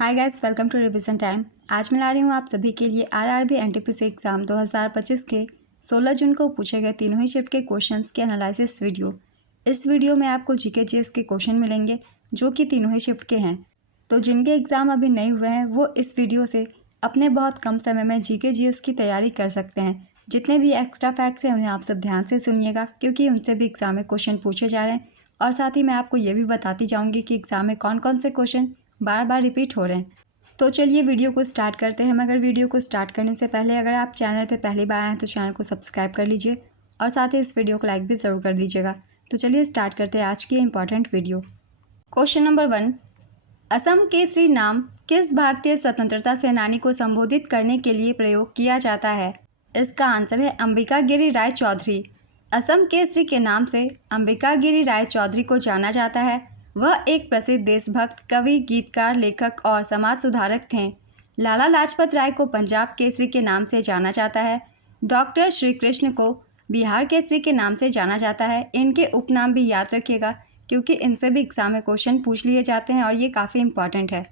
Hi guys, welcome to revision time. आज मैं ला रही हूँ आप सभी के लिए आरआरबी एनटीपीसी एग्ज़ाम 2025 के 16 जून को पूछे गए तीनों ही शिफ्ट के क्वेश्चंस के एनालिसिस वीडियो। इस वीडियो में आपको जीके जीएस के क्वेश्चन मिलेंगे जो कि तीनों ही शिफ्ट के हैं। तो जिनके एग्ज़ाम अभी नहीं हुए हैं वो इस वीडियो से अपने बहुत कम समय में जीके जीएस की तैयारी कर सकते हैं। जितने भी एक्स्ट्रा फैक्ट्स हैं उन्हें आप सब ध्यान से सुनिएगा क्योंकि उनसे भी एग्ज़ाम में क्वेश्चन पूछे जा रहे हैं। और साथ ही मैं आपको ये भी बताती जाऊँगी कि एग्ज़ाम में कौन कौन से क्वेश्चन बार बार रिपीट हो रहे हैं। तो चलिए वीडियो को स्टार्ट करते हैं। मगर वीडियो को स्टार्ट करने से पहले अगर आप चैनल पे पहली बार आए हैं तो चैनल को सब्सक्राइब कर लीजिए और साथ ही इस वीडियो को लाइक भी ज़रूर कर दीजिएगा। तो चलिए स्टार्ट करते हैं आज की important video. Question number 1, Assam Kesari नाम किस भारतीय स्वतंत्रता सेनानी को संबोधित करने के लिए प्रयोग किया जाता है? इसका आंसर है अंबिका गिरी राय चौधरी। असम केसरी के नाम से अंबिका गिरी राय चौधरी को जाना जाता है। वह एक प्रसिद्ध देशभक्त, कवि, गीतकार, लेखक और समाज सुधारक थे। लाला लाजपत राय को पंजाब केसरी के नाम से जाना जाता है। डॉक्टर श्री कृष्ण को बिहार केसरी के नाम से जाना जाता है। इनके उपनाम भी याद रखिएगा क्योंकि इनसे भी एग्जाम में क्वेश्चन पूछ लिए जाते हैं और ये काफ़ी इंपॉर्टेंट है।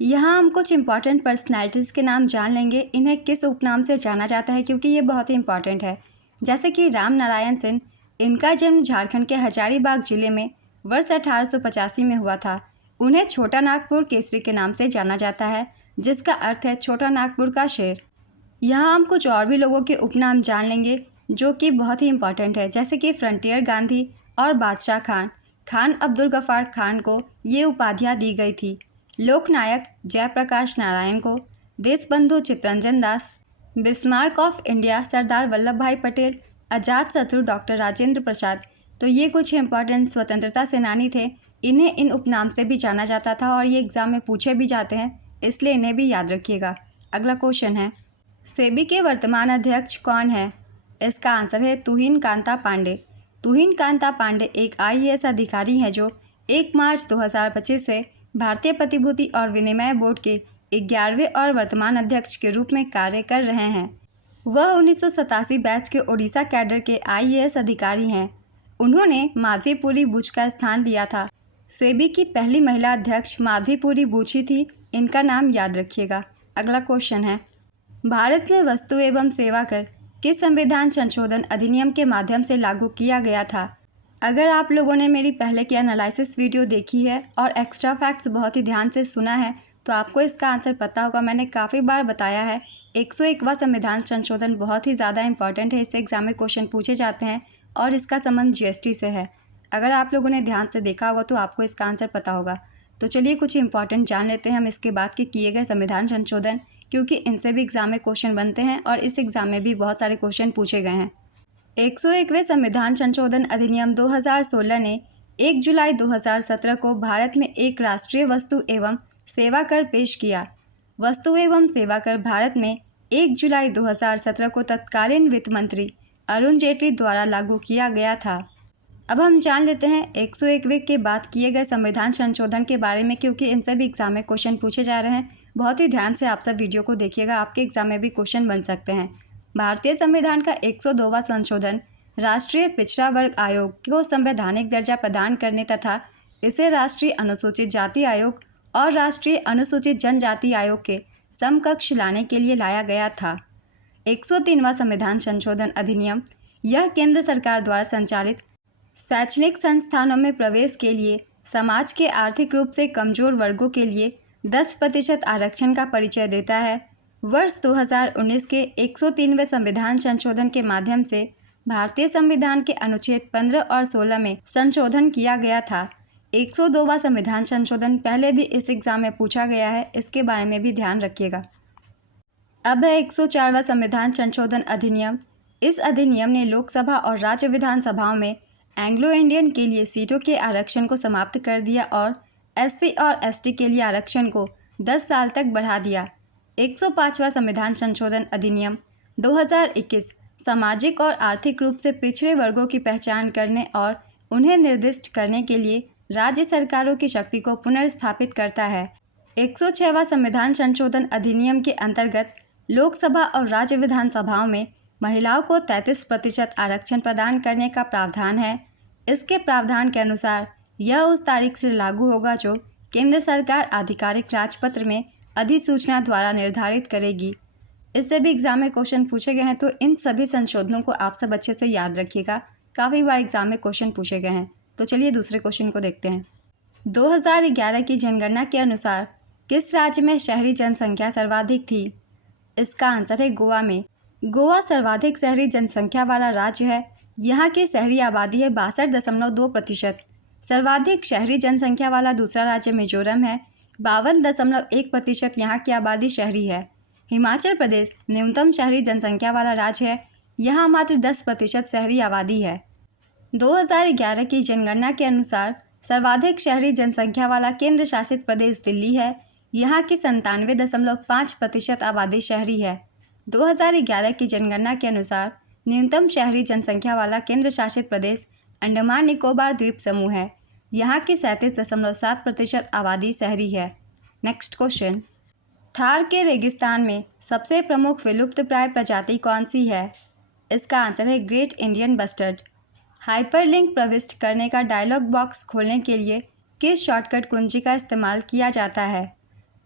यहाँ हम कुछ इंपॉर्टेंट पर्सनैलिटीज़ के नाम जान लेंगे, इन्हें किस उपनाम से जाना जाता है क्योंकि ये बहुत ही इंपॉर्टेंट है। जैसे कि राम नारायण सिंह, इनका जन्म झारखंड के हजारीबाग जिले में वर्ष 1885 में हुआ था। उन्हें छोटा नागपुर केसरी के नाम से जाना जाता है जिसका अर्थ है छोटा नागपुर का शेर। यहाँ हम कुछ और भी लोगों के उपनाम जान लेंगे जो कि बहुत ही इंपॉर्टेंट है। जैसे कि फ्रंटियर गांधी और बादशाह खान। खान अब्दुल गफ्फार खान को ये उपाधियाँ दी गई थी। लोकनायक जयप्रकाश नारायण को, Deshbandhu Chittaranjan Das, Bismarck of India Sardar Vallabh भाई पटेल, अजात शत्रु डॉक्टर राजेंद्र प्रसाद। तो ये कुछ इंपॉर्टेंट स्वतंत्रता सेनानी थे। इन्हें इन उपनाम से भी जाना जाता था और ये एग्ज़ाम में पूछे भी जाते हैं, इसलिए इन्हें भी याद रखिएगा। अगला क्वेश्चन है, सेबी के वर्तमान अध्यक्ष कौन है? इसका आंसर है तुहिन कांता पांडे। तुहिन कांता पांडे एक आईएएस अधिकारी हैं जो 1 मार्च 2025 से भारतीय प्रतिभूति और विनिमय बोर्ड के 11वें और वर्तमान अध्यक्ष के रूप में कार्य कर रहे हैं। वह 1987 बैच के ओडिशा कैडर के आईएएस अधिकारी हैं। उन्होंने माधवीपुरी बुच का स्थान लिया था। सेबी की पहली महिला अध्यक्ष माधवीपुरी बुच ही थी। इनका नाम याद रखिएगा। अगला क्वेश्चन है, भारत में वस्तु एवं सेवा कर किस संविधान संशोधन अधिनियम के माध्यम से लागू किया गया था? अगर आप लोगों ने मेरी पहले की एनालिसिस वीडियो देखी है और एक्स्ट्रा फैक्ट्स बहुत ही ध्यान से सुना है तो आपको इसका आंसर पता होगा। मैंने काफ़ी बार बताया है 101वां संविधान संशोधन बहुत ही ज़्यादा इंपॉर्टेंट है। इससे एग्जाम में क्वेश्चन पूछे जाते हैं और इसका संबंध जीएसटी से है। अगर आप लोगों ने ध्यान से देखा होगा तो आपको इसका आंसर पता होगा। तो चलिए कुछ इंपॉर्टेंट जान लेते हैं हम इसके बाद के किए गए संविधान संशोधन, क्योंकि इनसे भी एग्जाम में क्वेश्चन बनते हैं और इस एग्ज़ाम में भी बहुत सारे क्वेश्चन पूछे गए हैं। 101वें संविधान संशोधन अधिनियम 2016 ने 1 जुलाई 2017 को भारत में एक राष्ट्रीय वस्तु एवं सेवा कर पेश किया। वस्तु एवं सेवा कर भारत में 1 जुलाई 2017 को तत्कालीन वित्त मंत्री अरुण जेटली द्वारा लागू किया गया था। अब हम जान लेते हैं 101वें के बाद किए गए संविधान संशोधन के बारे में, क्योंकि इनसे भी एग्जाम में क्वेश्चन पूछे जा रहे हैं। बहुत ही ध्यान से आप सब वीडियो को देखिएगा, आपके एग्जाम में भी क्वेश्चन बन सकते हैं। भारतीय संविधान का 102वां संशोधन राष्ट्रीय पिछड़ा वर्ग आयोग को संवैधानिक दर्जा प्रदान करने तथा इसे राष्ट्रीय अनुसूचित जाति आयोग और राष्ट्रीय अनुसूचित जनजाति आयोग के समकक्ष लाने के लिए लाया गया था। 103वां संविधान संशोधन अधिनियम यह केंद्र सरकार द्वारा संचालित शैक्षणिक संस्थानों में प्रवेश के लिए समाज के आर्थिक रूप से कमजोर वर्गों के लिए 10% आरक्षण का परिचय देता है। वर्ष 2019 के 103वें संविधान संशोधन के माध्यम से भारतीय संविधान के अनुच्छेद 15 और 16 में संशोधन किया गया था। 102वां संविधान संशोधन पहले भी इस एग्जाम में पूछा गया है, इसके बारे में भी ध्यान रखिएगा। अब है 104वां संविधान संशोधन अधिनियम। इस अधिनियम ने लोकसभा और राज्य विधानसभाओं में एंग्लो इंडियन के लिए सीटों के आरक्षण को समाप्त कर दिया और एससी और एसटी के लिए आरक्षण को 10 साल तक बढ़ा दिया। 105वां संविधान संशोधन अधिनियम 2021 सामाजिक और आर्थिक रूप से पिछड़े वर्गों की पहचान करने और उन्हें निर्दिष्ट करने के लिए राज्य सरकारों की शक्ति को पुनर्स्थापित करता है। 106वां संविधान संशोधन अधिनियम के अंतर्गत लोकसभा और राज्य विधानसभाओं में महिलाओं को 33% आरक्षण प्रदान करने का प्रावधान है। इसके प्रावधान के अनुसार यह उस तारीख से लागू होगा जो केंद्र सरकार आधिकारिक राजपत्र में अधिसूचना द्वारा निर्धारित करेगी। इससे भी एग्जाम में क्वेश्चन पूछे गए हैं, तो इन सभी संशोधनों को आप सब अच्छे से याद रखिएगा। काफ़ी बार एग्जाम में क्वेश्चन पूछे गए हैं। तो चलिए दूसरे क्वेश्चन को देखते हैं। 2011 की जनगणना के अनुसार किस राज्य में शहरी जनसंख्या सर्वाधिक थी? इसका आंसर है गोवा में। गोवा सर्वाधिक शहरी जनसंख्या वाला राज्य है। यहाँ की शहरी आबादी है 62.2%। सर्वाधिक शहरी जनसंख्या वाला दूसरा राज्य मिजोरम है। 52.1% यहाँ की आबादी शहरी है। हिमाचल प्रदेश न्यूनतम शहरी जनसंख्या वाला राज्य है। यहाँ मात्र 10% शहरी आबादी है। 2011 की जनगणना के अनुसार सर्वाधिक शहरी जनसंख्या वाला केंद्र शासित प्रदेश दिल्ली है। यहाँ की 97.5% आबादी शहरी है। 2011 की जनगणना के अनुसार न्यूनतम शहरी जनसंख्या वाला केंद्र शासित प्रदेश अंडमान निकोबार द्वीप समूह है। यहाँ की 37.7% आबादी शहरी है। नेक्स्ट क्वेश्चन, थार के रेगिस्तान में सबसे प्रमुख विलुप्तप्राय प्रजाति कौन सी है? इसका आंसर है ग्रेट इंडियन बस्टर्ड। हाइपरलिंक प्रविष्ट करने का डायलॉग बॉक्स खोलने के लिए किस शॉर्टकट कुंजी का इस्तेमाल किया जाता है?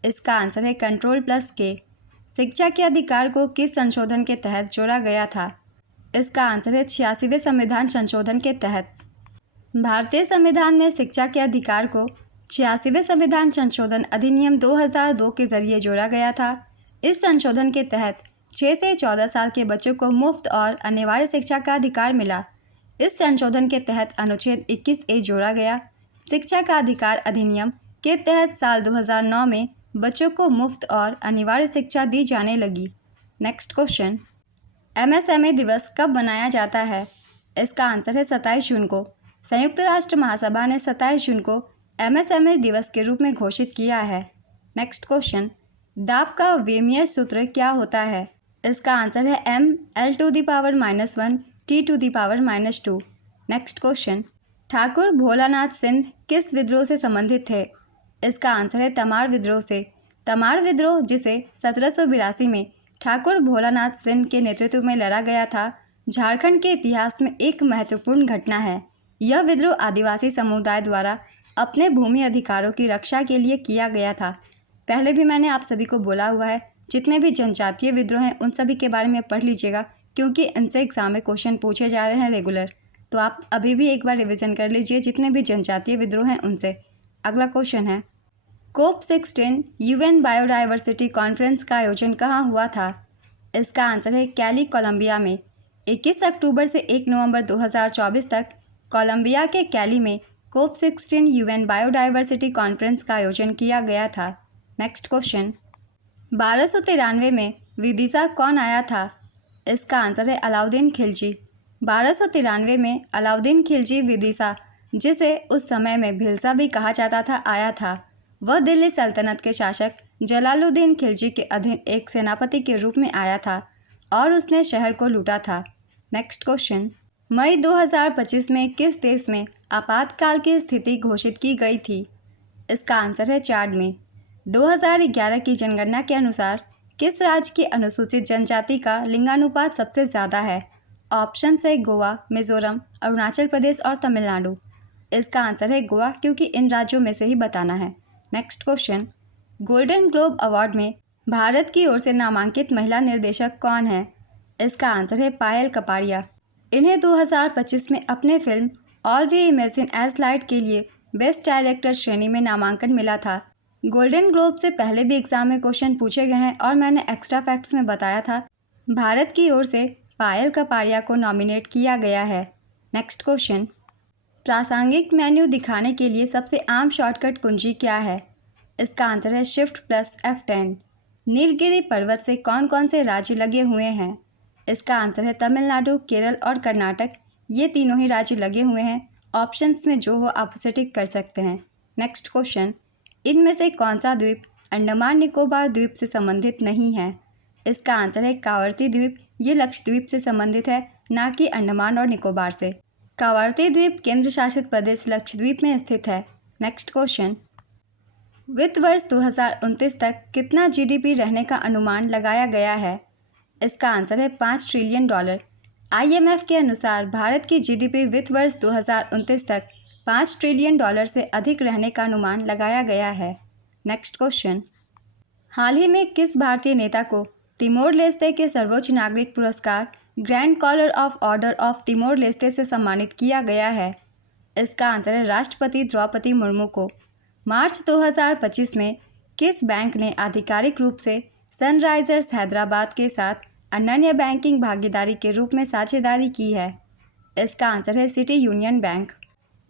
इसका आंसर है Ctrl+K। शिक्षा के अधिकार को किस संशोधन के तहत जोड़ा गया था? इसका आंसर है 86वें संविधान संशोधन के तहत। भारतीय संविधान में शिक्षा के अधिकार को 86वें संविधान संशोधन अधिनियम 2002 के जरिए जोड़ा गया था। इस संशोधन के तहत 6 से 14 साल के बच्चों को मुफ्त और अनिवार्य शिक्षा का अधिकार मिला। इस संशोधन के तहत अनुच्छेद 21A जोड़ा गया। शिक्षा का अधिकार अधिनियम के तहत साल 2009 में बच्चों को मुफ्त और अनिवार्य शिक्षा दी जाने लगी। नेक्स्ट क्वेश्चन, MSME दिवस कब मनाया जाता है? इसका आंसर है 27 जून को। संयुक्त राष्ट्र महासभा ने 27 जून को MSME दिवस के रूप में घोषित किया है। नेक्स्ट क्वेश्चन, दाब का विमेय सूत्र क्या होता है? इसका आंसर है ML⁻⁻1 T⁻⁻2। Next question, Thakur Bholanath Singh किस विद्रोह से संबंधित थे? इसका आंसर है तमाड़ विद्रोह से। तमाड़ विद्रोह, जिसे 1782 में ठाकुर भोलानाथ सिंह के नेतृत्व में लड़ा गया था, झारखंड के इतिहास में एक महत्वपूर्ण घटना है। यह विद्रोह आदिवासी समुदाय द्वारा अपने भूमि अधिकारों की रक्षा के लिए किया गया था। पहले भी मैंने आप सभी को बोला हुआ है, जितने भी जनजातीय विद्रोह हैं उन सभी के बारे में पढ़ लीजिएगा, क्योंकि इनसे एग्जाम में क्वेश्चन पूछे जा रहे हैं रेगुलर। तो आप अभी भी एक बार रिवीजन कर लीजिए जितने भी जनजातीय विद्रोह हैं उनसे। अगला क्वेश्चन है, COP16 UN बायोडाइवर्सिटी कॉन्फ्रेंस का आयोजन कहाँ हुआ था? इसका आंसर है कैली, कोलंबिया में। 21 अक्टूबर से 1 नवंबर 2024 तक कोलंबिया के कैली में COP16 UN बायोडाइवर्सिटी कॉन्फ्रेंस का आयोजन किया गया था। नेक्स्ट क्वेश्चन, 1293 में विदिशा कौन आया था? इसका आंसर है अलाउद्दीन खिलजी। 1293 में अलाउद्दीन खिलजी विदिशा, जिसे उस समय में भिलसा भी कहा जाता था, आया था। वह दिल्ली सल्तनत के शासक जलालुद्दीन खिलजी के अधीन एक सेनापति के रूप में आया था और उसने शहर को लूटा था। नेक्स्ट क्वेश्चन, मई 2025 में किस देश में आपातकाल की स्थिति घोषित की गई थी? इसका आंसर है चाड में। 2011 की जनगणना के अनुसार किस राज्य की अनुसूचित जनजाति का लिंगानुपात सबसे ज़्यादा है? ऑप्शन है गोवा, मिजोरम, अरुणाचल प्रदेश और तमिलनाडु। इसका आंसर है गोवा, क्योंकि इन राज्यों में से ही बताना है। Next question, golden globe award में भारत की ओर से नामांकित महिला निर्देशक कौन है? इसका आंसर है पायल कपाड़िया। इन्हें 2025 में अपने film All We Imagine as Light के लिए बेस्ट डायरेक्टर श्रेणी में नामांकन मिला था। गोल्डन ग्लोब से पहले भी एग्जाम में क्वेश्चन पूछे गए हैं और मैंने एक्स्ट्रा फैक्ट्स में बताया था, भारत की ओर से पायल कपाड़िया को नॉमिनेट किया गया है। नेक्स्ट क्वेश्चन, प्रासंगिक मेन्यू दिखाने के लिए सबसे आम शॉर्टकट कुंजी क्या है? इसका आंसर है Shift+F10। नीलगिरी पर्वत से कौन कौन से राज्य लगे हुए हैं? इसका आंसर है तमिलनाडु, केरल और कर्नाटक। ये तीनों ही राज्य लगे हुए हैं। ऑप्शंस में जो हो आप उसे टिक कर सकते हैं। नेक्स्ट क्वेश्चन, इनमें से कौन सा द्वीप अंडमान निकोबार द्वीप से संबंधित नहीं है? इसका आंसर है कावर्ती द्वीप। ये लक्षद्वीप से संबंधित है, ना कि अंडमान और निकोबार से। कावर्ती द्वीप केंद्र शासित प्रदेश लक्षद्वीप में स्थित है। नेक्स्ट क्वेश्चन, वित्त वर्ष 2029 तक कितना GDP रहने का अनुमान लगाया गया है? इसका आंसर है $5 ट्रिलियन। IMF के अनुसार भारत की GDP वित्त वर्ष 2029 तक $5 ट्रिलियन से अधिक रहने का अनुमान लगाया गया है। नेक्स्ट क्वेश्चन, हाल ही में किस भारतीय नेता को तिमोर लेस्ते के सर्वोच्च नागरिक पुरस्कार Grand Collar of Order of Timor Leste से सम्मानित किया गया है? इसका आंसर है राष्ट्रपति द्रौपदी मुर्मू को। मार्च 2025 में किस बैंक ने आधिकारिक रूप से सनराइजर्स हैदराबाद के साथ अनन्य बैंकिंग भागीदारी के रूप में साझेदारी की है? इसका आंसर है सिटी यूनियन बैंक।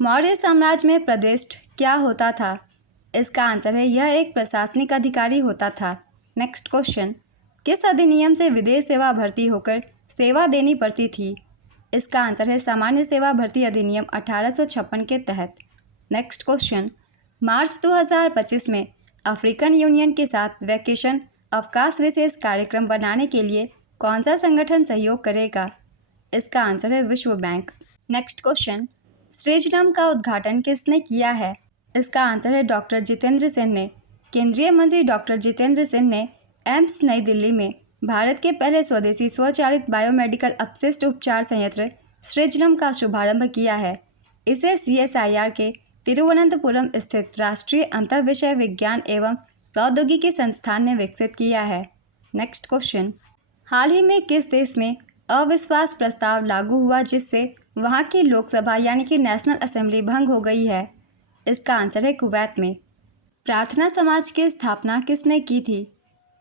मौर्य साम्राज्य में प्रदिष्ट क्या होता था? इसका आंसर है यह एक प्रशासनिक अधिकारी होता था। नेक्स्ट क्वेश्चन, किस अधिनियम से विदेश सेवा भर्ती होकर सेवा देनी पड़ती थी? इसका आंसर है सामान्य सेवा भर्ती अधिनियम 1856 के तहत। नेक्स्ट क्वेश्चन, मार्च 2025 में अफ्रीकन यूनियन के साथ वैकेशन अवकाश विशेष कार्यक्रम बनाने के लिए कौन सा संगठन सहयोग करेगा? इसका आंसर है विश्व बैंक। नेक्स्ट क्वेश्चन, सृजनम का उद्घाटन किसने किया है? इसका आंसर है डॉक्टर जितेंद्र सिंह ने। केंद्रीय मंत्री डॉक्टर जितेंद्र सिंह ने एम्स नई दिल्ली में भारत के पहले स्वदेशी स्वचालित बायोमेडिकल अपशिष्ट उपचार संयंत्र सृजनम का शुभारंभ किया है। इसे CSIR के तिरुवनंतपुरम स्थित राष्ट्रीय अंतर्विषय विज्ञान एवं प्रौद्योगिकी संस्थान ने विकसित किया है। नेक्स्ट क्वेश्चन, हाल ही में किस देश में अविश्वास प्रस्ताव लागू हुआ जिससे वहां की लोकसभा यानी कि नेशनल असेंबली भंग हो गई है? इसका आंसर है कुवैत में। प्रार्थना समाज की स्थापना किसने की थी?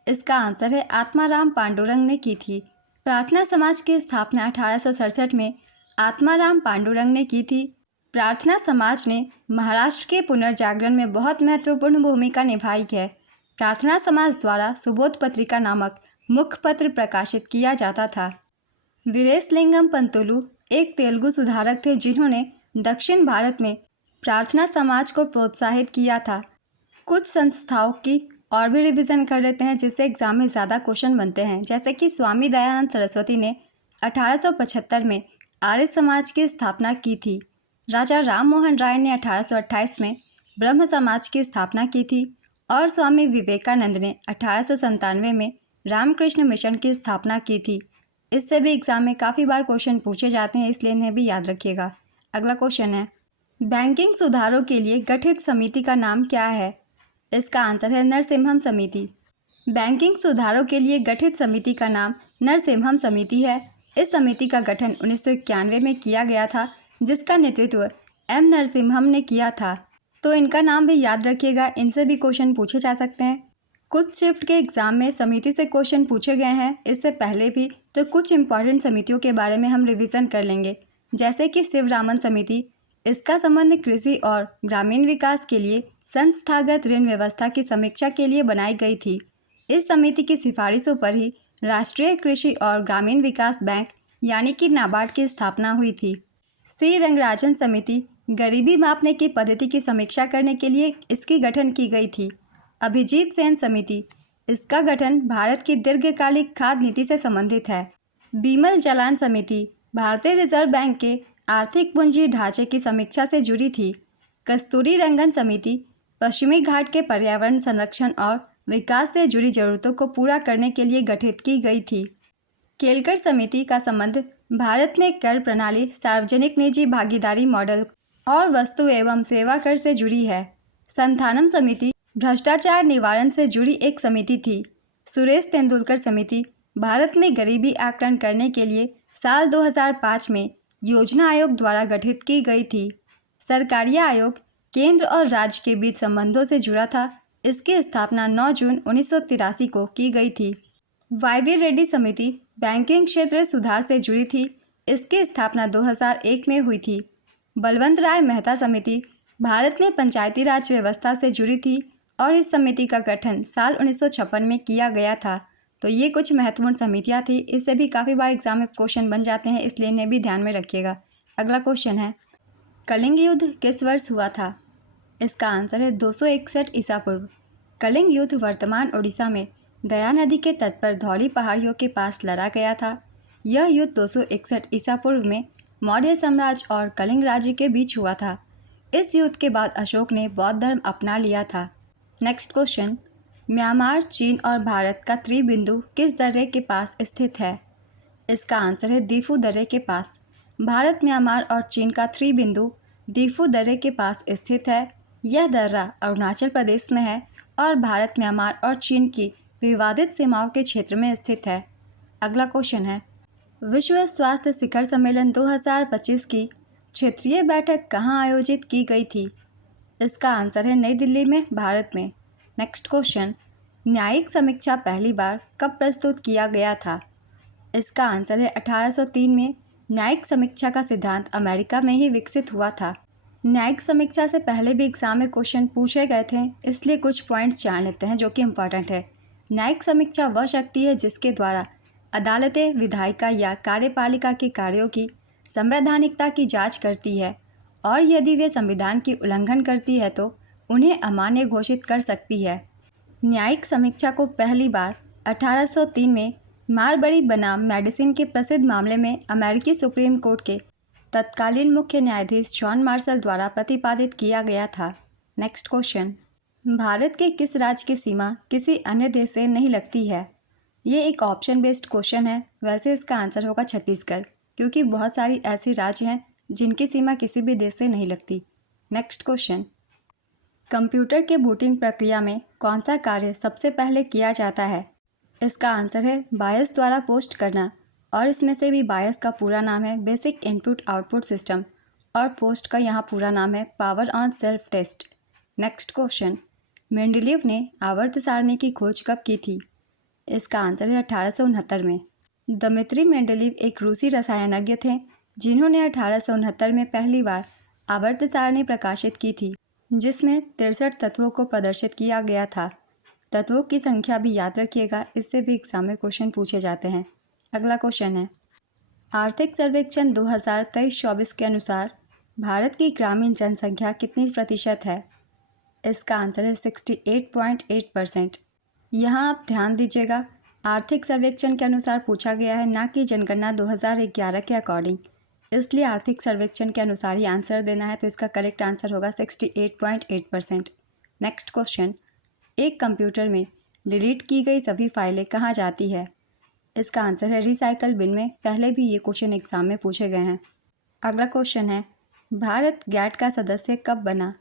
इसका आंसर है आत्माराम पांडुरंग ने की थी। प्रार्थना समाज की स्थापना 1867 में आत्माराम पांडुरंग ने की थी। प्रार्थना समाज ने महाराष्ट्र के पुनर्जागरण में बहुत महत्वपूर्ण भूमिका निभाई है। प्रार्थना समाज द्वारा सुबोध पत्रिका नामक मुख्य पत्र प्रकाशित किया जाता था। वीरेशलिंगम पंतुलु एक तेलुगु सुधारक थे जिन्होंने दक्षिण भारत में प्रार्थना समाज को प्रोत्साहित किया था। कुछ संस्थाओं की और भी रिवीजन कर लेते हैं जिससे एग्जाम में ज़्यादा क्वेश्चन बनते हैं, जैसे कि स्वामी दयानंद सरस्वती ने 1875 में आर्य समाज की स्थापना की थी। राजा राम मोहन राय ने 1828 में ब्रह्म समाज की स्थापना की थी और स्वामी विवेकानंद ने 1897 में रामकृष्ण मिशन की स्थापना की थी। इससे भी एग्जाम में काफ़ी बार क्वेश्चन पूछे जाते हैं, इसलिए इन्हें भी याद रखिएगा। अगला क्वेश्चन है, बैंकिंग सुधारों के लिए गठित समिति का नाम क्या है? इसका आंसर है नरसिम्हम समिति। बैंकिंग सुधारों के लिए गठित समिति का नाम नरसिम्हम समिति है। इस समिति का गठन 1991 में किया गया था, जिसका नेतृत्व M नरसिम्हम ने किया था। तो इनका नाम भी याद रखिएगा, इनसे भी क्वेश्चन पूछे जा सकते हैं। कुछ शिफ्ट के एग्जाम में समिति से क्वेश्चन पूछे गए हैं इससे पहले भी, तो कुछ इंपॉर्टेंट समितियों के बारे में हम रिवीजन कर लेंगे, जैसे कि शिवरामन समिति। इसका संबंध कृषि और ग्रामीण विकास के लिए संस्थागत ऋण व्यवस्था की समीक्षा के लिए बनाई गई थी। इस समिति की सिफारिशों पर ही राष्ट्रीय कृषि और ग्रामीण विकास बैंक यानी कि नाबार्ड की स्थापना हुई थी। सी रंगराजन समिति गरीबी मापने की पद्धति की समीक्षा करने के लिए इसकी गठन की गई थी। अभिजीत सेन समिति, इसका गठन भारत की दीर्घकालिक खाद्य नीति से संबंधित है। बीमल जलान समिति भारतीय रिजर्व बैंक के आर्थिक पूंजी ढांचे की समीक्षा से जुड़ी थी। कस्तूरी रंगन समिति पश्चिमी घाट के पर्यावरण संरक्षण और विकास से जुड़ी जरूरतों को पूरा करने के लिए गठित की गई थी। केलकर समिति का संबंध भारत में कर प्रणाली, सार्वजनिक निजी भागीदारी मॉडल और वस्तु एवं सेवा कर से जुड़ी है। संथानम समिति भ्रष्टाचार निवारण से जुड़ी एक समिति थी। सुरेश तेंदुलकर समिति भारत में गरीबी आकलन करने के लिए साल 2005 में योजना आयोग द्वारा गठित की गई थी। सरकारिया आयोग केंद्र और राज्य के बीच संबंधों से जुड़ा था। इसकी स्थापना 9 जून 1983 को की गई थी। वाईवी रेड्डी समिति बैंकिंग क्षेत्र सुधार से जुड़ी थी। इसकी स्थापना 2001 में हुई थी। बलवंत राय मेहता समिति भारत में पंचायती राज व्यवस्था से जुड़ी थी और इस समिति का गठन साल 1956 में किया गया था। तो ये कुछ महत्वपूर्ण समितियाँ थी। इससे भी काफ़ी बार एग्जाम में क्वेश्चन बन जाते हैं, इसलिए इन्हें भी ध्यान में रखिएगा। अगला क्वेश्चन है, कलिंग युद्ध किस वर्ष हुआ था? इसका आंसर है 261 ईसा पूर्व। कलिंग युद्ध वर्तमान उड़ीसा में गया नदी के तट पर धौली पहाड़ियों के पास लड़ा गया था। यह युद्ध 261 ईसा पूर्व में मौर्य साम्राज्य और कलिंग राज्य के बीच हुआ था। इस युद्ध के बाद अशोक ने बौद्ध धर्म अपना लिया था। नेक्स्ट क्वेश्चन, म्यांमार, चीन और भारत का त्रिबिंदु किस दर्रे के पास स्थित है? इसका आंसर है दीफू दर्रे के पास। भारत, म्यांमार और चीन का त्रिबिंदु दीफू दर्रे के पास स्थित है। यह दर्रा अरुणाचल प्रदेश में है और भारत, म्यांमार और चीन की विवादित सीमाओं के क्षेत्र में स्थित है। अगला क्वेश्चन है, विश्व स्वास्थ्य शिखर सम्मेलन 2025 की क्षेत्रीय बैठक कहाँ आयोजित की गई थी? इसका आंसर है नई दिल्ली में, भारत में। नेक्स्ट क्वेश्चन, न्यायिक समीक्षा पहली बार कब प्रस्तुत किया गया था? इसका आंसर है 1803 में। न्यायिक समीक्षा का सिद्धांत अमेरिका में ही विकसित हुआ था। न्यायिक समीक्षा से पहले भी एग्जाम में क्वेश्चन पूछे गए थे, इसलिए कुछ पॉइंट्स जान लेते हैं जो कि इम्पॉर्टेंट है। न्यायिक समीक्षा वह शक्ति है जिसके द्वारा अदालतें विधायिका या कार्यपालिका के कार्यों की संवैधानिकता की जांच करती है और यदि वे संविधान की उल्लंघन करती है तो उन्हें अमान्य घोषित कर सकती है। न्यायिक समीक्षा को पहली बार 1803 में मारबरी बनाम मेडिसिन के प्रसिद्ध मामले में अमेरिकी सुप्रीम कोर्ट के तत्कालीन मुख्य न्यायाधीश जॉन मार्शल द्वारा प्रतिपादित किया गया था। नेक्स्ट क्वेश्चन, भारत के किस राज्य की सीमा किसी अन्य देश से नहीं लगती है? ये एक ऑप्शन बेस्ड क्वेश्चन है। वैसे इसका आंसर होगा छत्तीसगढ़, क्योंकि बहुत सारी ऐसी राज्य हैं जिनकी सीमा किसी भी देश से नहीं लगती। नेक्स्ट क्वेश्चन, कंप्यूटर के बूटिंग प्रक्रिया में कौन सा कार्य सबसे पहले किया जाता है? इसका आंसर है बायस द्वारा पोस्ट करना, और इसमें से भी बायस का पूरा नाम है बेसिक इनपुट आउटपुट सिस्टम और पोस्ट का यहाँ पूरा नाम है power on self test. Next question, Mendeleev ने आवर्त सारणी की खोज कब की थी? इसका आंसर है 1869 में। दमित्री मेंडलीव एक रूसी रसायनज्ञ थे जिन्होंने 1869 में पहली बार आवर्त सारणी प्रकाशित की थी, जिसमें 63 तत्वों को प्रदर्शित किया गया था। तत्वों की संख्या भी याद रखिएगा, इससे भी एग्जाम में क्वेश्चन पूछे जाते हैं। अगला क्वेश्चन है, आर्थिक सर्वेक्षण 2023-24 के अनुसार भारत की ग्रामीण जनसंख्या कितनी प्रतिशत है? इसका आंसर है 68.8%। यहाँ आप ध्यान दीजिएगा, आर्थिक सर्वेक्षण के अनुसार पूछा गया है, ना कि जनगणना 2011 के अकॉर्डिंग, इसलिए आर्थिक सर्वेक्षण के अनुसार ही आंसर देना है। तो इसका करेक्ट आंसर होगा 68.8%। नेक्स्ट क्वेश्चन, एक कंप्यूटर में डिलीट की गई सभी फाइलें कहाँ जाती है? इसका आंसर है रिसाइकल बिन में। पहले भी ये क्वेश्चन एग्जाम में पूछे गए हैं। अगला क्वेश्चन है, भारत गैट का सदस्य कब बना?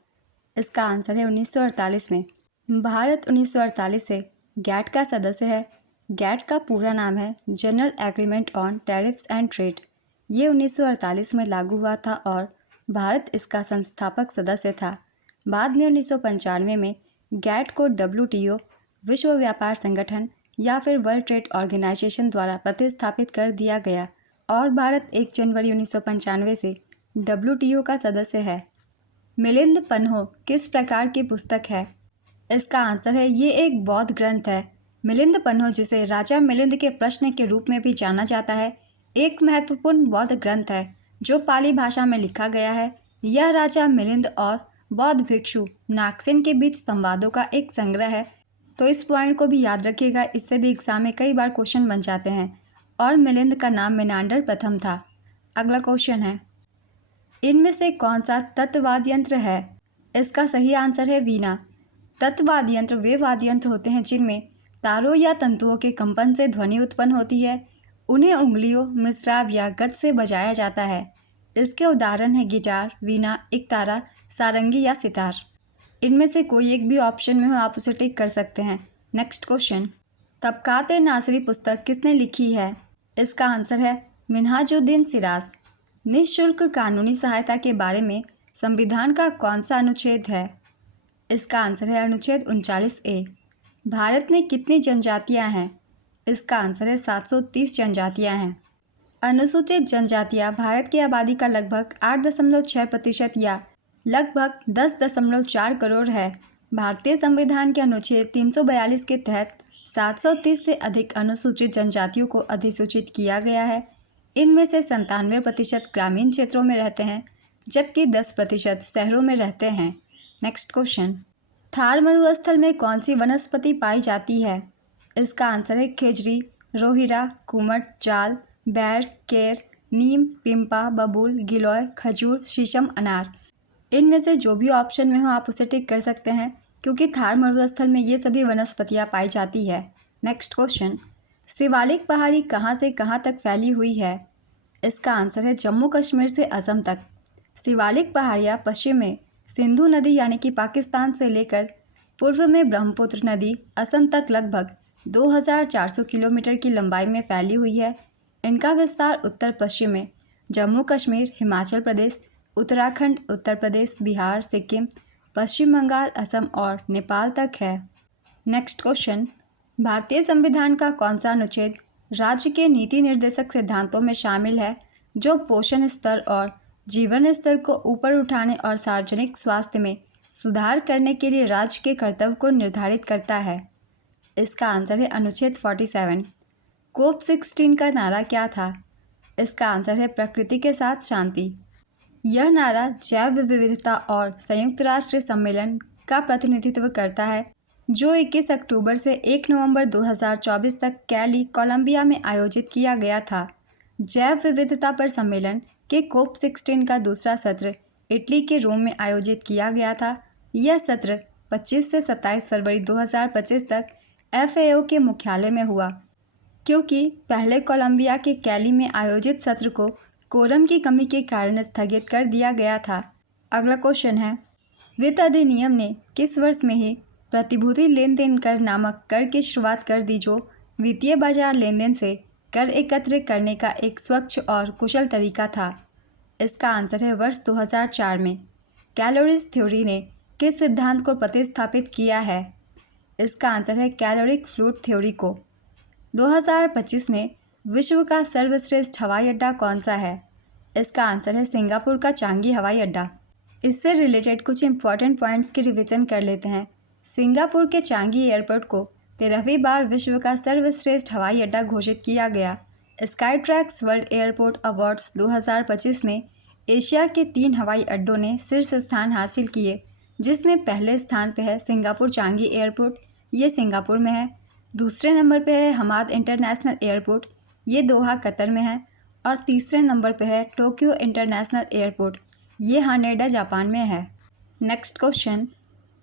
इसका आंसर है 1948 में। भारत 1948 से गैट का सदस्य है। गैट का पूरा नाम है general agreement on tariffs and trade. ये 1948 में लागू हुआ था और भारत इसका संस्थापक सदस्य था। बाद में 1995 में गैट को WTO, विश्व व्यापार संगठन या फिर वर्ल्ड ट्रेड ऑर्गेनाइजेशन द्वारा प्रतिस्थापित कर दिया गया और भारत 1 जनवरी 1995 से WTO का सदस्य है। मिलिंद पन्हो किस प्रकार की पुस्तक है? इसका आंसर है ये एक बौद्ध ग्रंथ है। मिलिंद पन्हो, जिसे राजा मिलिंद के प्रश्न के रूप में भी जाना जाता है, एक महत्वपूर्ण बौद्ध ग्रंथ है जो पाली भाषा में लिखा गया है। यह राजा मिलिंद और बौद्ध भिक्षु नागसेन के बीच संवादों का एक संग्रह है। तो इस पॉइंट को भी याद रखिएगा, इससे भी एग्जाम में कई बार क्वेश्चन बन जाते हैं। और मिलिंद का नाम मेनांडर प्रथम था। अगला क्वेश्चन है, इनमें से कौन सा तत्ववाद यंत्र है? इसका सही आंसर है वीणा। तत्ववाद यंत्र वे वाद्य यंत्र होते हैं जिनमें तारों या तंतुओं के कंपन से ध्वनि उत्पन्न होती है। उन्हें उंगलियों, मिसराब या गज से बजाया जाता है। इसके उदाहरण है गिटार, वीणा, एकतारा, सारंगी या सितार। इनमें से कोई एक भी ऑप्शन में हो, आप उसे टिक कर सकते हैं। नेक्स्ट क्वेश्चन, तबकात नासिरी पुस्तक किसने लिखी है? इसका आंसर है मिन्हाजुद्दीन सिराज। निःशुल्क कानूनी सहायता के बारे में संविधान का कौन सा अनुच्छेद है? इसका आंसर है अनुच्छेद 39A। भारत में कितनी जनजातियां हैं? इसका आंसर है 730 जनजातियां हैं। अनुसूचित जनजातियां भारत की आबादी का लगभग 8.6% या लगभग 10.4 करोड़ है। भारतीय संविधान के अनुच्छेद 342 के तहत 730 से अधिक अनुसूचित जनजातियों को अधिसूचित किया गया है। इनमें से 97% ग्रामीण क्षेत्रों में रहते हैं, जबकि 10% शहरों में रहते हैं। नेक्स्ट क्वेश्चन, थार मरुस्थल में कौन सी वनस्पति पाई जाती है? इसका आंसर है खेजड़ी, रोहिरा, कुमट, जाल, बैर, केर, नीम, पिंपा, बबूल, गिलोय, खजूर, शीशम, अनार। इनमें से जो भी ऑप्शन में हो आप उसे टिक कर सकते हैं, क्योंकि थार मरुस्थल में ये सभी वनस्पतियाँ पाई जाती है। नेक्स्ट क्वेश्चन, शिवालिक पहाड़ी कहाँ से कहाँ तक फैली हुई है? इसका आंसर है जम्मू कश्मीर से असम तक। शिवालिक पहाड़ियाँ पश्चिम में सिंधु नदी यानी कि पाकिस्तान से लेकर पूर्व में ब्रह्मपुत्र नदी असम तक लगभग 2400 किलोमीटर की लंबाई में फैली हुई है। इनका विस्तार उत्तर पश्चिम में जम्मू कश्मीर, हिमाचल प्रदेश, उत्तराखंड, उत्तर प्रदेश, बिहार, सिक्किम, पश्चिम बंगाल, असम और नेपाल तक है। नेक्स्ट क्वेश्चन, भारतीय संविधान का कौन सा अनुच्छेद राज्य के नीति निर्देशक सिद्धांतों में शामिल है जो पोषण स्तर और जीवन स्तर को ऊपर उठाने और सार्वजनिक स्वास्थ्य में सुधार करने के लिए राज्य के कर्तव्य को निर्धारित करता है? इसका आंसर है अनुच्छेद 47। कोप 16 का नारा क्या था? इसका आंसर है प्रकृति के साथ शांति। यह नारा जैव विविधता और संयुक्त राष्ट्र सम्मेलन का प्रतिनिधित्व करता है जो 21 अक्टूबर से 1 नवंबर 2024 तक कैली, कोलंबिया में आयोजित किया गया था। जैव विविधता पर सम्मेलन के कोप 16 का दूसरा सत्र इटली के रोम में आयोजित किया गया था। यह सत्र 25 से 27 फरवरी 2025 तक FAO के मुख्यालय में हुआ क्योंकि पहले कोलंबिया के कैली में आयोजित सत्र को कोरम की कमी के कारण स्थगित कर दिया गया था। अगला क्वेश्चन है, वित्त अधिनियम ने किस वर्ष में ही प्रतिभूति लेन देन कर नामक कर की शुरुआत कर दी जो वित्तीय बाजार लेन देन से कर एकत्र करने का एक स्वच्छ और कुशल तरीका था? इसका आंसर है वर्ष 2004 में। कैलोरीज थ्योरी ने किस सिद्धांत को प्रतिस्थापित किया है? इसका आंसर है कैलोरिक फ्लूइड थ्योरी को। 2025 में विश्व का सर्वश्रेष्ठ हवाई अड्डा कौन सा है? इसका आंसर है सिंगापुर का चांगी हवाई अड्डा। इससे रिलेटेड कुछ इंपॉर्टेंट पॉइंट्स की रिवीजन कर लेते हैं। सिंगापुर के चांगी एयरपोर्ट को 13वीं बार विश्व का सर्वश्रेष्ठ हवाई अड्डा घोषित किया गया। Sky tracks world airport awards 2025 में एशिया के 3 हवाई अड्डों ने शीर्ष स्थान हासिल किए, जिसमें पहले स्थान पर है सिंगापुर चांगी एयरपोर्ट, ये सिंगापुर में है। दूसरे नंबर पे है हमाद इंटरनेशनल एयरपोर्ट, ये दोहा कतर में है। और तीसरे नंबर पे है टोक्यो इंटरनेशनल एयरपोर्ट, ये हानेडा जापान में है। नेक्स्ट क्वेश्चन,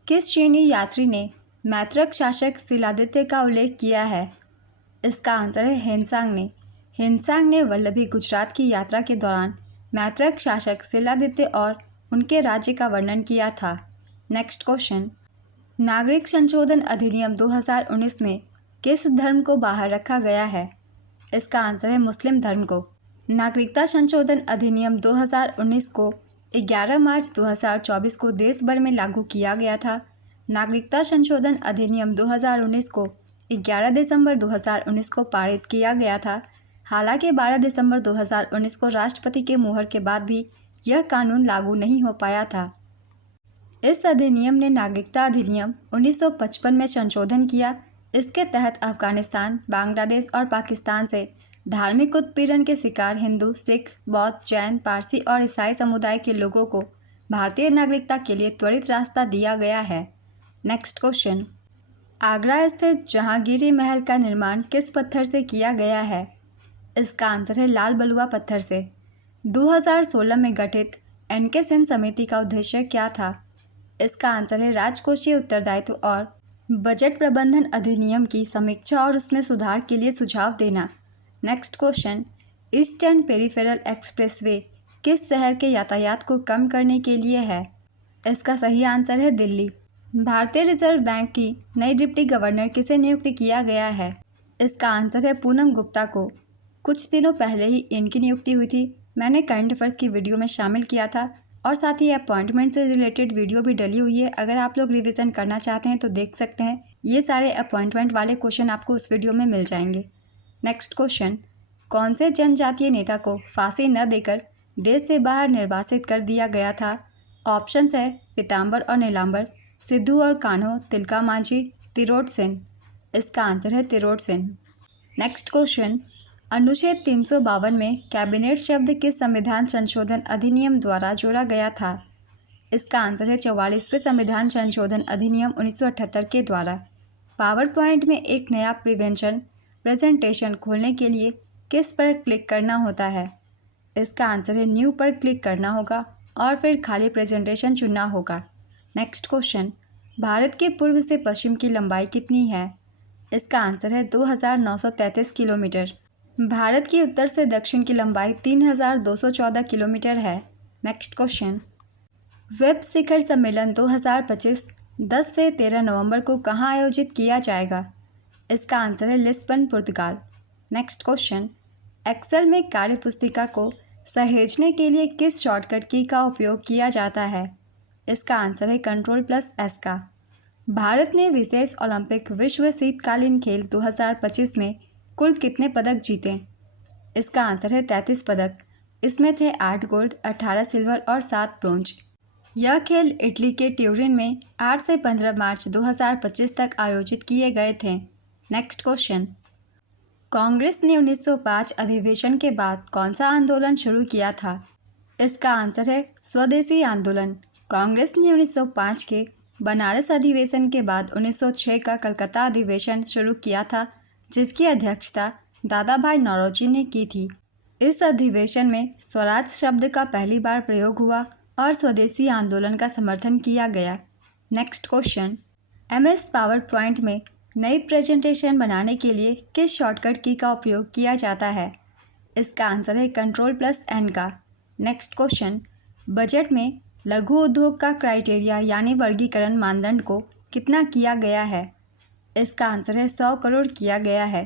किस चीनी यात्री ने मैत्रक शासक शिलादित्य का उल्लेख किया है? इसका आंसर है हेनसांग ने। हेनसांग ने वल्लभी गुजरात की यात्रा के दौरान मैत्रक शासक शिलादित्य और उनके राज्य का वर्णन किया था। नेक्स्ट क्वेश्चन, नागरिक संशोधन अधिनियम 2019 में किस धर्म को बाहर रखा गया है? इसका आंसर है मुस्लिम धर्म को। नागरिकता संशोधन अधिनियम 2019 को 11 मार्च 2024 को देश भर में लागू किया गया था। नागरिकता संशोधन अधिनियम 2019 को 11 दिसंबर 2019 को पारित किया गया था। हालांकि 12 दिसंबर 2019 को राष्ट्रपति के मुहर के बाद भी यह कानून लागू नहीं हो पाया था। इस अधिनियम ने नागरिकता अधिनियम 1955 में संशोधन किया। इसके तहत अफगानिस्तान, बांग्लादेश और पाकिस्तान से धार्मिक उत्पीड़न के शिकार हिंदू, सिख, बौद्ध, जैन, पारसी और ईसाई समुदाय के लोगों को भारतीय नागरिकता के लिए त्वरित रास्ता दिया गया है। नेक्स्ट क्वेश्चन, आगरा स्थित जहांगीरी महल का निर्माण किस पत्थर से किया गया है? इसका आंसर है लाल बलुआ पत्थर से। 2016 में गठित एनके सिंह समिति का उद्देश्य क्या था? इसका आंसर है राजकोषीय उत्तरदायित्व और बजट प्रबंधन अधिनियम की समीक्षा और उसमें सुधार के लिए सुझाव देना। Next question, eastern peripheral expressway किस शहर के यातायात को कम करने के लिए है? इसका सही आंसर है दिल्ली। भारतीय रिजर्व बैंक की नई डिप्टी गवर्नर किसे नियुक्त किया गया है? इसका आंसर है पूनम गुप्ता को। कुछ दिनों पहले ही इनकी नियुक्ति हुई थी। मैंने करंट अफेयर्स की वीडियो में शामिल किया था और साथ ही अपॉइंटमेंट से रिलेटेड वीडियो भी डली हुई है। अगर आप लोग रिवीजन करना चाहते हैं तो देख सकते हैं। ये सारे अपॉइंटमेंट वाले क्वेश्चन आपको उस वीडियो में मिल जाएंगे। नेक्स्ट क्वेश्चन, कौन से जनजातीय नेता को फांसी न देकर देश से बाहर निर्वासित कर दिया गया था? ऑप्शंस है पीताम्बर और नीलांबर, सिद्धू और कान्हो, तिलका मांझी, तिरोट सेन। इसका आंसर है तिरोट सेन। नेक्स्ट क्वेश्चन, अनुच्छेद 352 में कैबिनेट शब्द किस संविधान संशोधन अधिनियम द्वारा जोड़ा गया था? इसका आंसर है 44वें संविधान संशोधन अधिनियम 1978 के द्वारा। पावर पॉइंट में एक नया प्रेजेंटेशन खोलने के लिए किस पर क्लिक करना होता है? इसका आंसर है न्यू पर क्लिक करना होगा और फिर खाली प्रेजेंटेशन चुनना होगा। नेक्स्ट क्वेश्चन, भारत के पूर्व से पश्चिम की लंबाई कितनी है? इसका आंसर है 2933 किलोमीटर। भारत की उत्तर से दक्षिण की लंबाई 3214 किलोमीटर है। नेक्स्ट क्वेश्चन, वेब शिखर सम्मेलन 2025 10 से 13 नवंबर को कहाँ आयोजित किया जाएगा? इसका आंसर है लिस्बन, पुर्तगाल। नेक्स्ट क्वेश्चन, एक्सेल में कार्यपुस्तिका को सहेजने के लिए किस शॉर्टकट की का उपयोग किया जाता है? इसका आंसर है Ctrl+S का। भारत ने विशेष ओलंपिक विश्व शीतकालीन खेल 2025 में कुल कितने पदक जीते? इसका आंसर है 33 पदक। इसमें थे 8 गोल्ड, 18 सिल्वर और 7 ब्रोंज। यह खेल इटली के ट्यूरिन में 8 से 15 मार्च 2025 तक आयोजित किए गए थे। नेक्स्ट क्वेश्चन, कांग्रेस ने 1905 अधिवेशन के बाद कौन सा आंदोलन शुरू किया था? इसका आंसर है स्वदेशी आंदोलन। कांग्रेस ने 1905 के बनारस अधिवेशन के बाद 1906 का कलकत्ता अधिवेशन शुरू किया था, जिसकी अध्यक्षता दादा भाई नौरोजी ने की थी। इस अधिवेशन में स्वराज शब्द का पहली बार प्रयोग हुआ और स्वदेशी आंदोलन का समर्थन किया गया। Next question, MS power point में नई प्रेजेंटेशन बनाने के लिए किस शॉर्टकट की का उपयोग किया जाता है? इसका आंसर है Ctrl+N का। नेक्स्ट क्वेश्चन, बजट में लघु उद्योग का क्राइटेरिया यानी वर्गीकरण मानदंड को कितना किया गया है? इसका आंसर है 100 करोड़ किया गया है।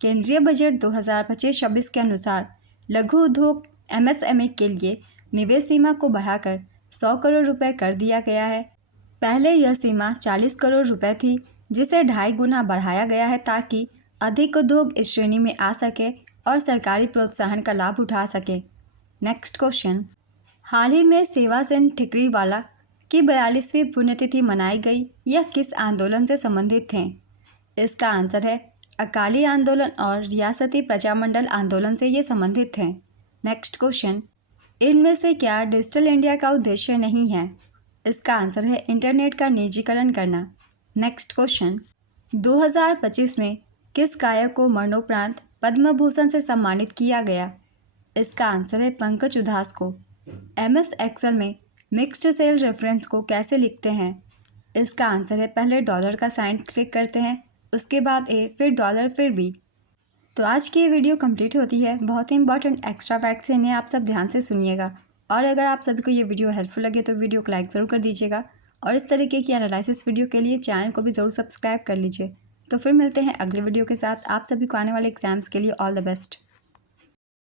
केंद्रीय बजट 2025-26 के अनुसार लघु उद्योग MSME के लिए निवेश सीमा को बढ़ाकर 100 करोड़ रुपए कर दिया गया है। पहले यह सीमा 40 करोड़ रुपए थी, जिसे 2.5 गुना बढ़ाया गया है ताकि अधिक उद्योग इस श्रेणी में आ सके और सरकारी प्रोत्साहन का लाभ उठा सके। नेक्स्ट क्वेश्चन, हाल ही में सेवा सेन ठिकरीवाला की 42वीं पुण्यतिथि मनाई गई। यह किस आंदोलन से संबंधित थे? इसका आंसर है अकाली आंदोलन और रियासती प्रजामंडल आंदोलन से ये संबंधित थे। नेक्स्ट क्वेश्चन, इनमें से क्या डिजिटल इंडिया का उद्देश्य नहीं है? इसका आंसर है इंटरनेट का निजीकरण करना। नेक्स्ट क्वेश्चन, 2025 में किस गायक को मरणोपरांत पद्म भूषण से सम्मानित किया गया? इसका आंसर है पंकज उधास को। MS एक्सेल में मिक्स्ड सेल रेफरेंस को कैसे लिखते हैं? इसका आंसर है पहले डॉलर का साइन क्लिक करते हैं, उसके बाद A, फिर डॉलर, फिर B। तो आज की ये वीडियो कंप्लीट होती है। बहुत ही इंपॉर्टेंट एक्स्ट्रा फैक्ट्स हैं, इन्हें आप सब ध्यान से सुनिएगा। और अगर आप सभी को ये वीडियो हेल्पफुल लगे तो वीडियो को लाइक ज़रूर कर दीजिएगा और इस तरीके की एनालिसिस वीडियो के लिए चैनल को भी ज़रूर सब्सक्राइब कर लीजिए। तो फिर मिलते हैं अगले वीडियो के साथ। आप सभी को आने वाले एग्जाम्स के लिए ऑल द बेस्ट।